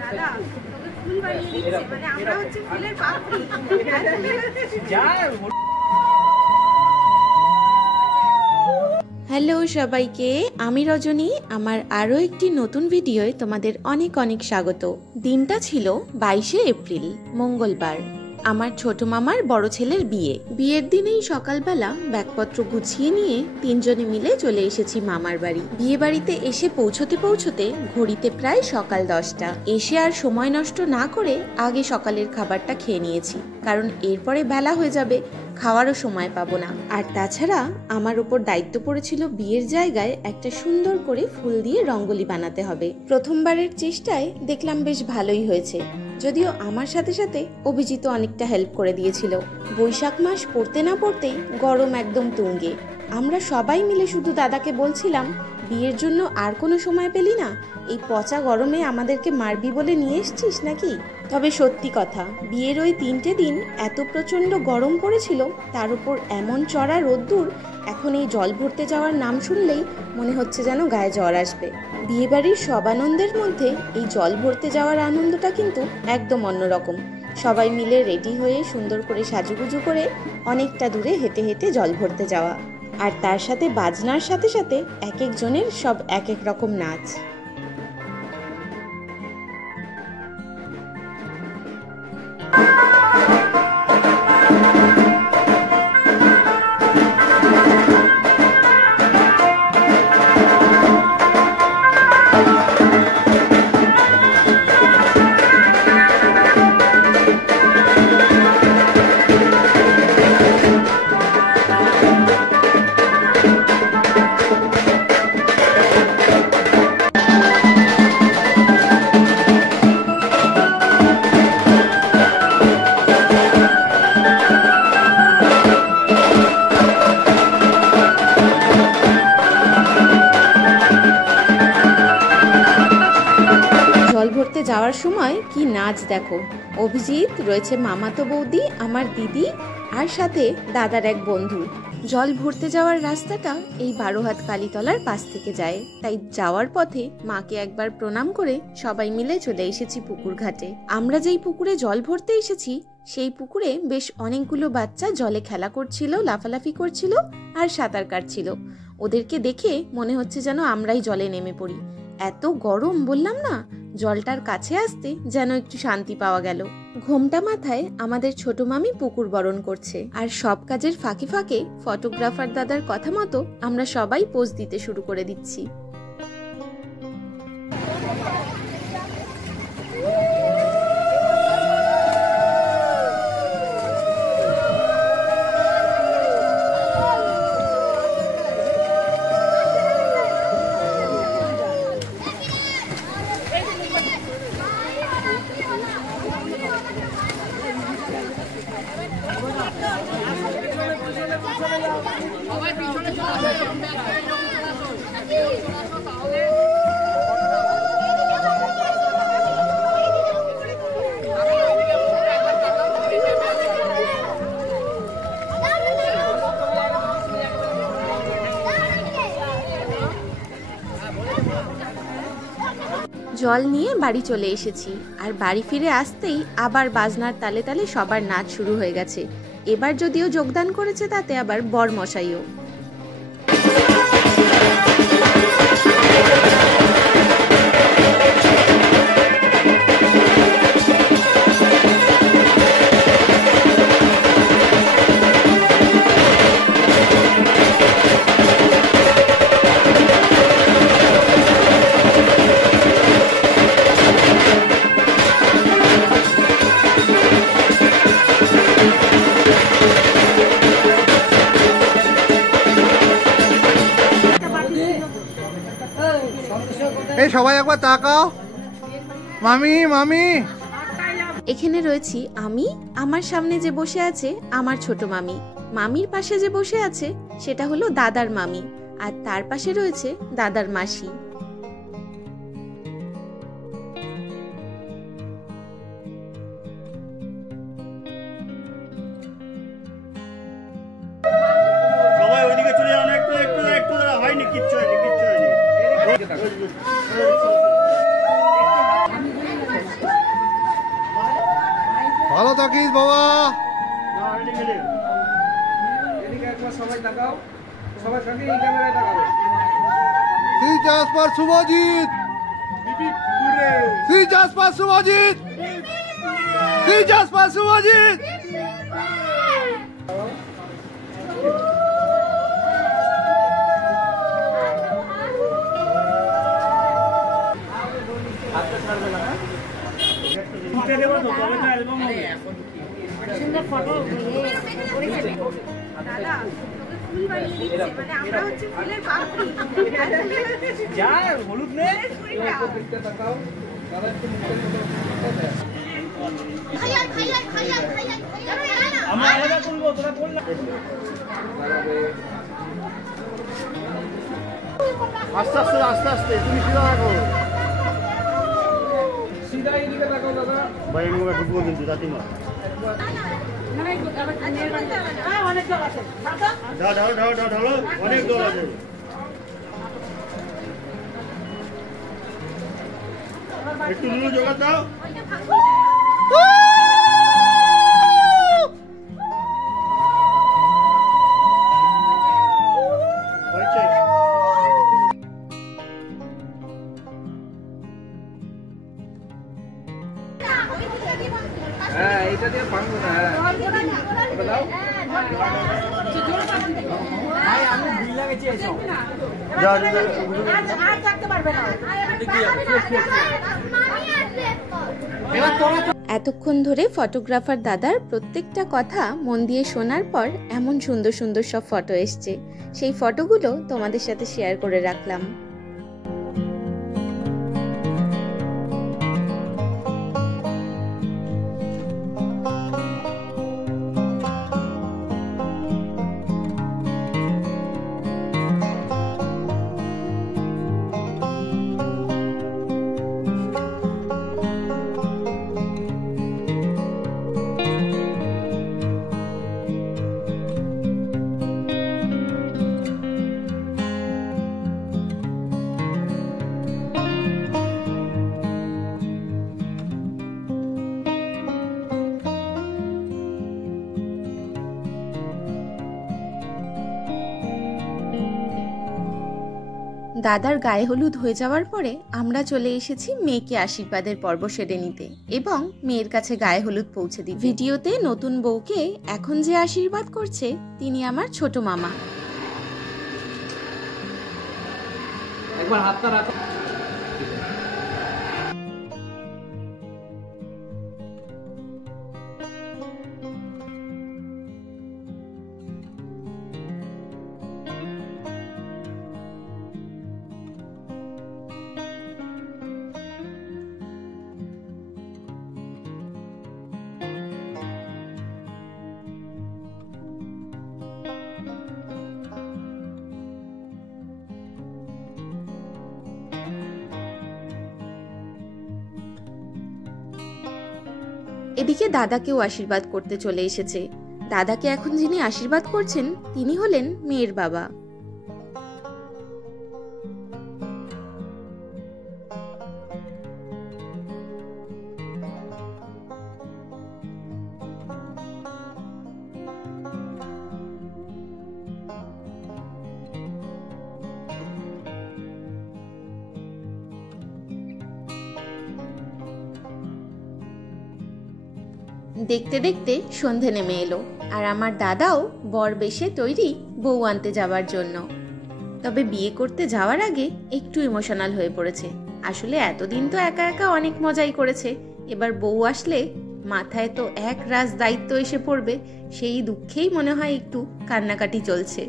দাদা তোকে ফুল বানিয়ে দিচ্ছে, মানে আমরা হচ্ছে ফুলের পাপড়ি। হ্যালো সবাইকে, আমি রজনী। আমার আরও একটি নতুন ভিডিওয় তোমাদের অনেক অনেক স্বাগত। দিনটা ছিল 22শে এপ্রিল, মঙ্গলবার। আমার ছোট মামার বড় ছেলের বিয়ের দিনেই সকালবেলা ব্যাগপত্র গুছিয়ে নিয়ে তিনজনে মিলে চলে এসেছি মামার বাড়ি। বিয়ে বাড়িতে এসে পৌঁছতে ঘড়িতে প্রায় সকাল 10টা। এসে আর সময় নষ্ট না করে আগে সকালের খাবারটা খেয়ে নিয়েছি, কারণ এরপরে বেলা হয়ে যাবে, খাওয়ারও সময় পাবো না। আর তাছাড়া আমার উপর দায়িত্ব পড়েছিল বিয়ের জায়গায় একটা সুন্দর করে ফুল দিয়ে রঙ্গোলি বানাতে হবে। প্রথমবারের চেষ্টায় দেখলাম বেশ ভালোই হয়েছে, যদিও আমার সাথে সাথে অভিজিৎ অনেকটা হেল্প করে দিয়েছিল। বৈশাখ মাস পড়তে না পড়তেই গরম একদম তুঙ্গে। আমরা সবাই মিলে শুধু দাদাকে বলছিলাম, বিয়ের জন্য আর কোনো সময় পেলি না? এই পচা গরমে আমাদেরকে মারবি বলে নিয়ে এসছিস নাকি? তবে সত্যি কথা, বিয়ের ওই 3টে দিন এত প্রচণ্ড গরম পড়েছিল, তার উপর এমন চড়া রোদ্দুর, এখন এই জল ভরতে যাওয়ার নাম শুনলেই মনে হচ্ছে যেন গায়ে জ্বর আসবে। বিয়েবাড়ির সব আনন্দের মধ্যে এই জল ভরতে যাওয়ার আনন্দটা কিন্তু একদম অন্যরকম। সবাই মিলে রেডি হয়ে সুন্দর করে সাজুগুজু করে অনেকটা দূরে হেঁটে হেঁটে জল ভরতে যাওয়া, আর তার সাথে বাজনার সাথে সাথে এক একজনের সব এক এক রকম নাচ। যাওয়ার সময় কি নাচ দেখো! অভিজিৎ রয়েছে, মামাতো বৌদি, আমার দিদি, আর সাথে দাদার এক বন্ধু। জল ভরতে যাওয়ার রাস্তাটা এই 12 হাত কালীতলার পাশ থেকে যায়, তাই যাওয়ার পথে মাকে একবার প্রণাম করে সবাই মিলে চলে এসেছি পুকুর ঘাটে। আমরা যেই পুকুরে জল ভরতে এসেছি সেই পুকুরে বেশ অনেকগুলো বাচ্চা জলে খেলা করছিল, লাফালাফি করছিল আর সাঁতার কাটছিল। ওদেরকে দেখে মনে হচ্ছে যেন আমরাই জলে নেমে পড়ি। এত গরম, বললাম না, জলটার কাছে আসতে যেন একটু শান্তি পাওয়া গেল। ঘোমটা মাথায় আমাদের ছোট মামি পুকুর বরণ করছে, আর সব কাজের ফাঁকে ফাঁকে ফটোগ্রাফার দাদার কথা মতো আমরা সবাই পোজ দিতে শুরু করে দিচ্ছি। জল নিয়ে বাড়ি চলে এসেছি, আর বাড়ি ফিরে আসতেই আবার বাজনার তালে তালে সবার নাচ শুরু হয়ে গেছে। এবার যদিও যোগদান করেছে তাতে আবার বর মশাইও। এই সবাই একবার তাকাও, মামি মামি। এখানে রয়েছি আমি, আমার সামনে যে বসে আছে আমার ছোট মামি, মামির পাশে যে বসে আছে সেটা হলো দাদার মামি, আর তার পাশে রয়েছে দাদার মাসি। সবাই ওইদিকে চলে যাও না, একটু একটু একটু হয়নি, কিচ্ছু হয়নি, কিচ্ছু হয়নি। ভালো থাকিস বাবা। না এদিকে দে। এদিকে একবার সবাই তাকাও, সবাই কাকে এই ক্যামেরায় তাকাবে। শ্রী চাষপার শুভজিৎ, শ্রী চাষপার শুভজিৎ, শ্রী চাষপার শুভজিৎ। উঠে দেবো তো, তবে তো অ্যালবাম হবে। সুন্দর ফটো দাদা তোকে ফুল বানিয়ে দিচ্ছে, মানে আমরা হচ্ছে ফুলের পাপড়ি। যা হলুদ নে। ফুলটা দিকটা তাকাও, দাদা একটু মুখের মতো আমরা আলাদা করবো, তোরা বল না। আস্তে আস্তে আস্তে আস্তে, তুমি সিধা রাখো। সিধা এদিকে তাকাও দাদা। ভাই আমি ওকে ঢুকবো কিন্তু রাতিমা। ঢালো ঢালো ঢালো ঢালো, অনেক দল আছে। একটু নুনু জোগাড় দাও। হয়েছে। হ্যাঁ এইটা দিয়ে ভাঙবো না। হ্যাঁ ওটা দাও। ভাই আমি ভুল লাগেছি এসব। যা আর থাকতে পারবে না। এবার তোরা এতক্ষণ ধরে ফটোগ্রাফার দাদার প্রত্যেকটা কথা মন দিয়ে শোনার পর এমন সুন্দর সুন্দর সব ফটো এসছে, সেই ফটোগুলো তোমাদের সাথে শেয়ার করে রাখলাম। দাদার গায়ে হলুদ হয়ে যাওয়ার পরে আমরা চলে এসেছি মেয়েকে আশীর্বাদের পর্ব সেরে নিতে এবং মেয়ের কাছে গায়ে হলুদ পৌঁছে দিই। ভিডিওতে নতুন বউকে এখন যে আশীর্বাদ করছে তিনি আমার ছোট মামা। একবার হাতটা রাখো। এদিকে দাদাকেও আশীর্বাদ করতে চলে এসেছে। দাদাকে এখন যিনি আশীর্বাদ করছেন তিনি হলেন মেয়ের বাবা। দেখতে দেখতে সন্ধে নেমে এলো আর আমার দাদাও বর বেশে তৈরি বউ আনতে যাওয়ার জন্য। তবে বিয়ে করতে যাওয়ার আগে একটু ইমোশনাল হয়ে পড়েছে। আসলে এতদিন তো একা একা অনেক মজাই করেছে, এবার বউ আসলে মাথায় তো এক রাজ দায়িত্ব এসে পড়বে, সেই দুঃখেই মনে হয় একটু কান্নাকাটি চলছে।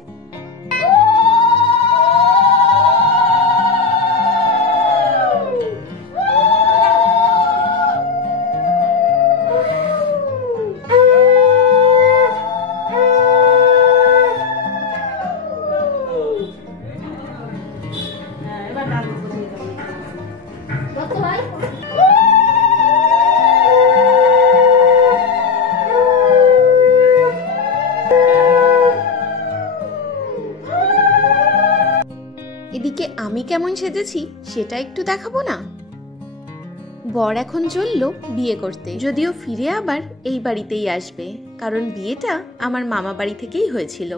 এদিকে আমি কেমন সেজেছি সেটা একটু দেখাবো না? বর এখন চললো বিয়ে করতে, যদিও ফিরে আবার এই বাড়িতেই আসবে, কারণ বিয়েটা আমার মামা বাড়ি থেকেই হয়েছিল।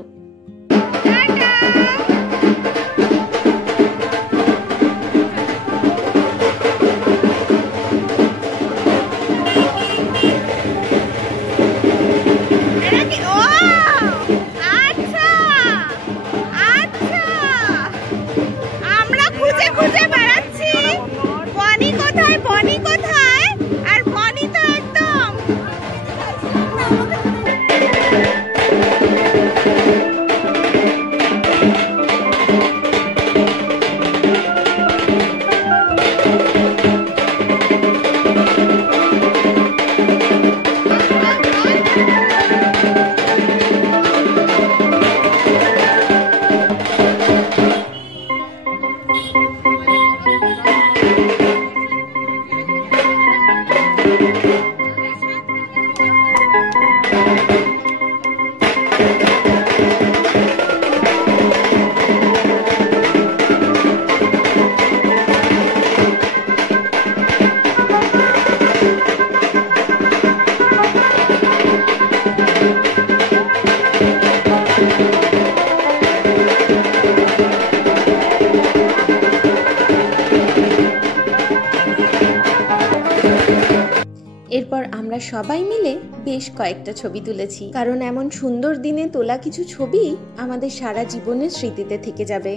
এরপর আমরা সবাই মিলে বেশ কয়েকটা ছবি তুলেছি, কারণ এমন সুন্দর দিনে তোলা কিছু ছবি আমাদের সারা জীবনের স্মৃতিতে থেকে যাবে।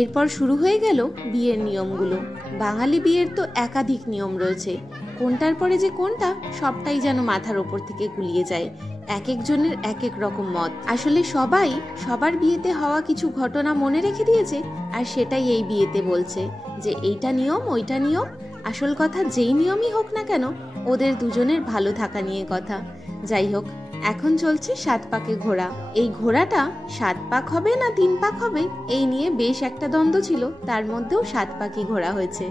এরপর শুরু হয়ে গেল বিয়ের নিয়মগুলো। বাঙালি বিয়ের তো একাধিক নিয়ম রয়েছে, কোনটার পরে যে কোনটা সবটাই যেন মাথার ওপর থেকে গুলিয়ে যায়। এক একজনের এক এক রকম মত। আসলে সবাই সবার বিয়েতে হওয়া কিছু ঘটনা মনে রেখে দিয়েছে, আর সেটাই এই বিয়েতে বলছে যে এইটা নিয়ম ওইটা নিয়ম। আসল কথা যেই নিয়মই হোক না কেন, ওদের দুজনের ভালো থাকা নিয়ে কথা। যাই হোক, এখন চলছে 7 পাকে ঘোড়া। এই ঘোড়াটা 7 পাক হবে না 3 পাক হবে, এই নিয়ে বেশ একটা দ্বন্দ্ব ছিল, তার মধ্যেও 7 পাকই ঘোড়া হয়েছে।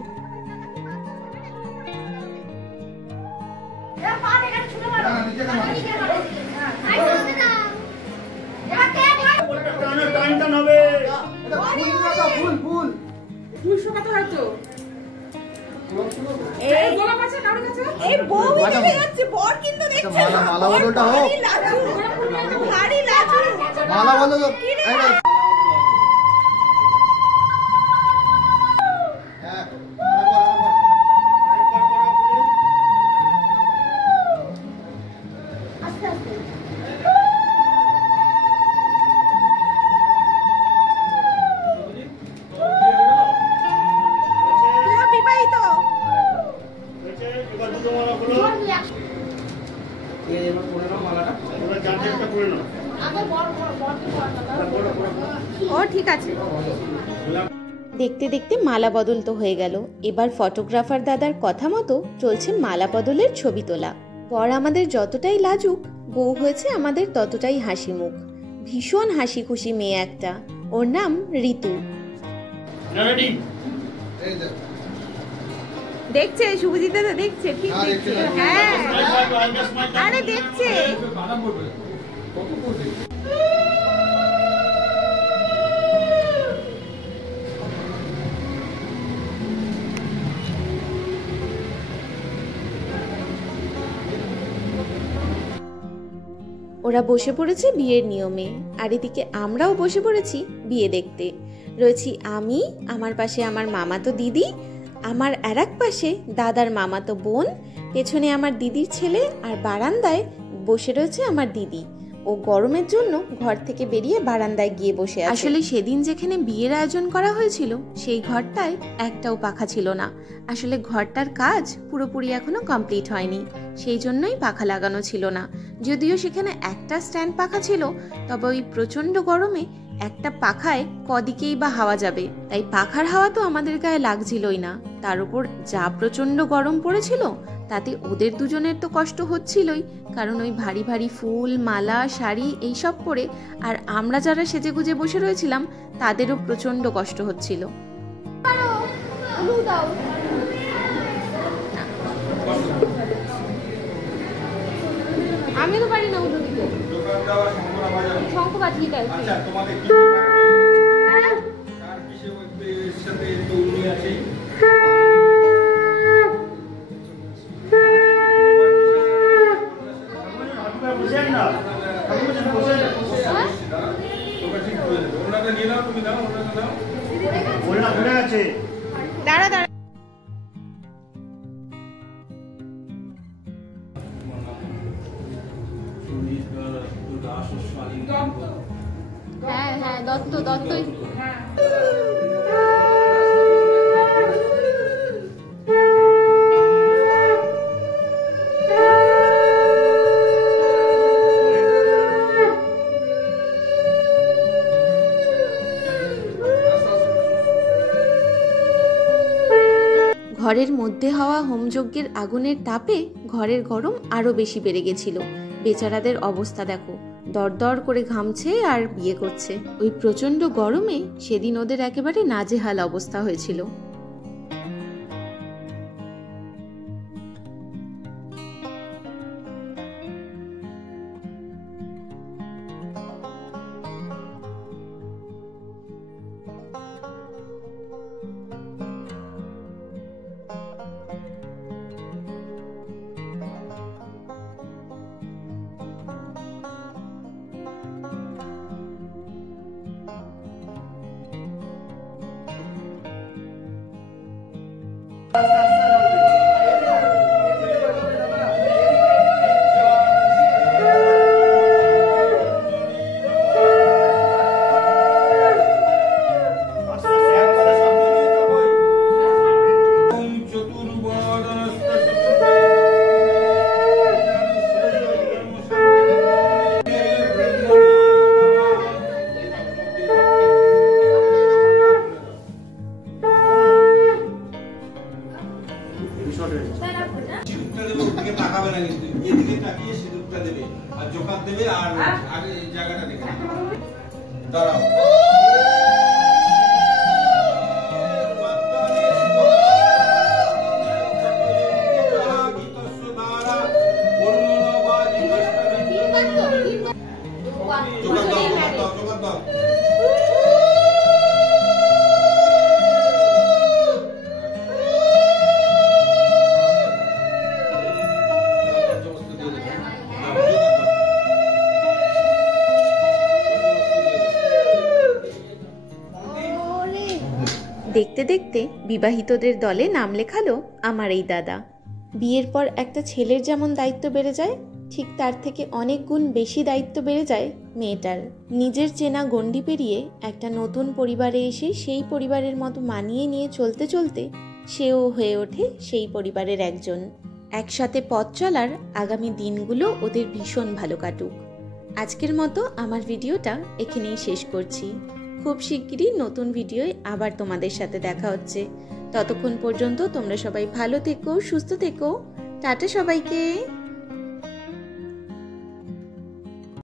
মালা বলো তো। ঠিক আছে। দেখতে দেখতে মালা বদল তো হয়ে গেল। এবার ফটোগ্রাফার দাদার কথা মতো চলছে মালা বদলের ছবি তোলা। বর আমাদের যতটাই লাজুক, বউ হয়েছে আমাদের ততটাই হাসি মুখ। ভীষণ হাসি খুশি মেয়ে একটা, ওর নাম ঋতু। দেখছে শুভজিৎ দাদা, দেখছে, ঠিক দেখছে। হ্যাঁ আরে দেখছে। ওরা বসে পড়েছে বিয়ের নিয়মে, আর এদিকে আমরাও বসে পড়েছি বিয়ে দেখতে। রয়েছি আমি, আমার পাশে আমার মামাতো দিদি, আমার আর এক পাশে দাদার মামাতো বোন, পেছনে আমার দিদির ছেলে, আর বারান্দায় বসে রয়েছে আমার দিদি। ও গরমের জন্য ঘর থেকে বেরিয়ে বারান্দায় গিয়ে বসে আছে। আসলে সেদিন যেখানে বিয়ের আয়োজন করা হয়েছিল সেই ঘরটায় একটাও পাখা ছিল না। আসলে ঘরটার কাজ পুরোপুরি এখনো কমপ্লিট হয়নি, সেই জন্যই পাখা লাগানো ছিল না। যদিও সেখানে একটা স্ট্যান্ড পাখা ছিল, তবে ওই প্রচন্ড গরমে একটা পাখায় কদিকেই বা হাওয়া যাবে, তাই পাখার হাওয়া তো আমাদের গায়ে লাগছিলই না। তার উপর যা প্রচন্ড গরম পড়েছিল, তাতে ওদের দুজনের তো কষ্ট হচ্ছিলই, কারণ ওই ভারী ভারী ফুল মালা শাড়ি এইসব পরে, আর আমরা যারা সেজেগুজে বসে রয়েছিলাম তাদেরও প্রচন্ড কষ্ট হচ্ছিল। আমি তো পারি না উল্টো দিতে। দোকান দেওয়া শঙ্করা বাজার। শঙ্খ বাজিয়ে আছে। আচ্ছা তোমাদের কি হ্যাঁ? কার কিসের সাথে তৈরি আছে? বসেন না। ওনাটা নিয়ে নাও, তুমি দাও, ওনাটা দাও। বলনা ভুলে গেছে। দাঁড়া দাঁড়া। হ্যাঁ হ্যাঁ দত্ত দত্তই। ঘরের মধ্যে হওয়া হোমযজ্ঞের আগুনের তাপে ঘরের গরম আরো বেশি বেড়ে গেছিল। বেচারাদের অবস্থা দেখো, দরদর করে ঘামছে আর বিয়ে করছে। ওই প্রচন্ড গরমে সেদিন ওদের একেবারে নাজেহাল অবস্থা হয়েছিল। সিঁদুরটা দেবে, ওদিকে তাকাবে না কিন্তু এদিকে তাকিয়ে সিঁদুরটা দেবে আর জোকার দেবে আর আগে এই জায়গাটা দেখে দাঁড়াও। দেখতে দেখতে বিবাহিতদের দলে নাম লেখালো আমার এই দাদা। বিয়ের পর একটা ছেলের যেমন দায়িত্ব বেড়ে যায়, ঠিক তার থেকে অনেক গুণ বেশি দায়িত্ব বেড়ে যায় মেয়েটার। নিজের চেনা গণ্ডি পেরিয়ে একটা নতুন পরিবারে এসে সেই পরিবারের মতো মানিয়ে নিয়ে চলতে চলতে সেও হয়ে ওঠে সেই পরিবারের একজন। একসাথে পথ চলার আগামী দিনগুলো ওদের ভীষণ ভালো কাটুক। আজকের মতো আমার ভিডিওটা এখানেই শেষ করছি। খুব শিগগিরই নতুন ভিডিওয় আবার তোমাদের সাথে দেখা হচ্ছে। ততক্ষণ পর্যন্ত তোমরা সবাই ভালো থেকো, সুস্থ থেকো। টাটা সবাইকে।